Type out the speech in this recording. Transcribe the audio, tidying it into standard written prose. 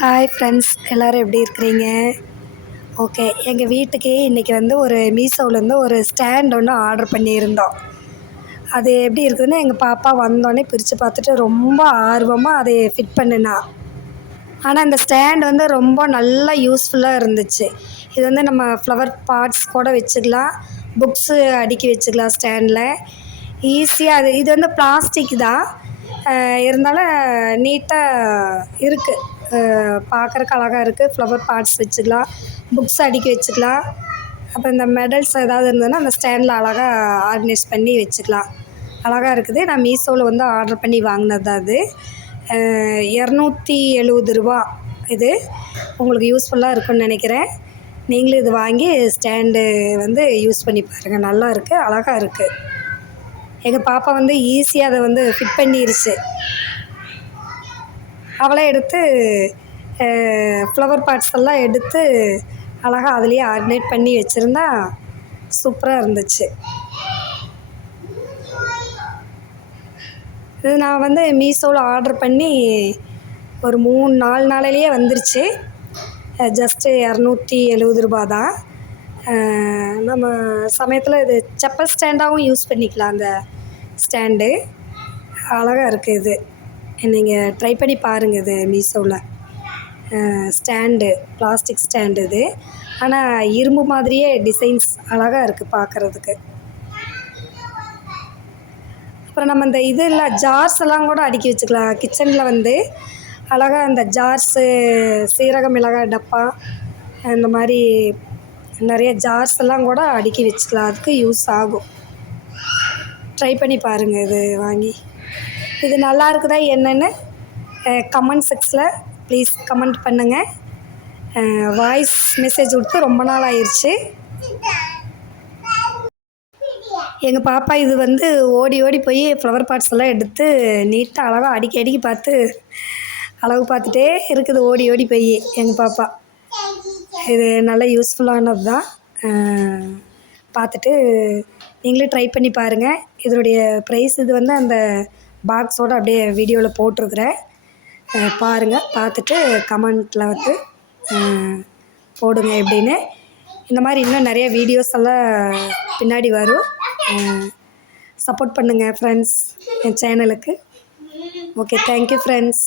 Hi friends, எல்லோரும் எப்படி இருக்கிறீங்க? ஓகே, எங்கள் வீட்டுக்கு இன்றைக்கி வந்து ஒரு மீஷோவிலேருந்து ஒரு ஸ்டாண்ட் ஒன்று ஆர்டர் பண்ணியிருந்தோம். அது எப்படி இருக்குதுன்னு எங்கள் பாப்பா வந்தோடனே பிரித்து பார்த்துட்டு ரொம்ப ஆர்வமாக அதை ஃபிட் பண்ணினா. ஆனால் இந்த ஸ்டாண்ட் வந்து ரொம்ப நல்லா யூஸ்ஃபுல்லாக இருந்துச்சு. இது வந்து நம்ம ஃப்ளவர் பாட்ஸ் கூட வச்சுக்கலாம், புக்ஸு அடுக்கி வச்சுக்கலாம் ஸ்டாண்டில் ஈஸியாக. இது வந்து பிளாஸ்டிக் தான், இருந்தாலும் நீட்டாக இருக்குது. பார்க்குறக்கு அழகாக இருக்குது. ஃப்ளவர் பாட்ஸ் வச்சுக்கலாம், புக்ஸ் அடுக்கி வச்சுக்கலாம். அப்புறம் இந்த மெடல்ஸ் ஏதாவது இருந்ததுன்னா அந்த ஸ்டாண்டில் அழகாக ஆர்கனைஸ் பண்ணி வச்சுக்கலாம். அழகாக இருக்குது. நான் மீஷோவில் வந்து ஆர்டர் பண்ணி வாங்கினது தான் அது. ரூ. 270 இது. உங்களுக்கு யூஸ்ஃபுல்லாக இருக்குன்னு நினைக்கிறேன். நீங்களும் இது வாங்கி ஸ்டாண்டு வந்து யூஸ் பண்ணி பாருங்கள். நல்லா இருக்குது, அழகாக இருக்குது. எங்கள் பாப்பா வந்து ஈஸியாக அதை வந்து ஃபிட் பண்ணிருச்சு. அவளே எடுத்து ஃப்ளவர் பாட்ஸ் எல்லாம் எடுத்து அழகாக அதுலேயே ஆர்டினேட் பண்ணி வச்சுருந்தா சூப்பராக இருந்துச்சு. இது நான் வந்து மீஷோவில் ஆர்டர் பண்ணி ஒரு 3-4 நாளிலேயே வந்துருச்சு. ஜஸ்ட்டு ரூ. 270 தான். நம்ம சமயத்தில் இது செப்பல் ஸ்டாண்டாகவும் யூஸ் பண்ணிக்கலாம். அந்த ஸ்டாண்டு அழகாக இருக்குது. இது நீங்கள் ட்ரை பண்ணி பாருங்கள். இது மீஷோவில் ஸ்டாண்டு, பிளாஸ்டிக் ஸ்டாண்டு இது. ஆனால் இரும்பு மாதிரியே டிசைன்ஸ் அழகாக இருக்குது பார்க்குறதுக்கு. அப்புறம் நம்ம இந்த இதெல்லாம் ஜார்ஸ் எல்லாம் கூட அடுக்கி வச்சுக்கலாம். கிச்சனில் வந்து அழகாக இந்த ஜார்ஸு, சீரகம் மிளகாய் டப்பா, இந்த மாதிரி நிறைய ஜார்ஸ் எல்லாம் கூட அடுக்கி வச்சுக்கலாம். அதுக்கு யூஸ் ஆகும். ட்ரை பண்ணி பாருங்கள் இது வாங்கி. இது நல்லா இருக்குதா என்னென்னு கமெண்ட் செக்ஷனில் ப்ளீஸ் கமெண்ட் பண்ணுங்கள். வாய்ஸ் மெசேஜ் கொடுத்து ரொம்ப நாள் ஆயிடுச்சு. எங்கள் பாப்பா இது வந்து ஓடி ஓடி போய் ஃப்ளவர் பாட்ஸ் எல்லாம் எடுத்து நீட்டாக அழகாக அடிக்கி பார்த்து அழகு பார்த்துட்டே இருக்குது. ஓடி ஓடி போய் எங்கள் பாப்பா. இது நல்ல யூஸ்ஃபுல்லானது தான். பார்த்துட்டு நீங்களே ட்ரை பண்ணி பாருங்கள். இதனுடைய ப்ரைஸ் இது வந்து அந்த பாக்ஸோடு அப்படியே வீடியோவில் போட்டிருக்குறேன். பாருங்கள். பார்த்துட்டு கமெண்ட்டில் வந்து போடுங்க எப்படின்னு. இந்த மாதிரி இன்னும் நிறைய வீடியோஸ் எல்லாம் பின்னாடி வரும். சப்போர்ட் பண்ணுங்கள் ஃப்ரெண்ட்ஸ் என் சேனலுக்கு. Okay, thank you friends.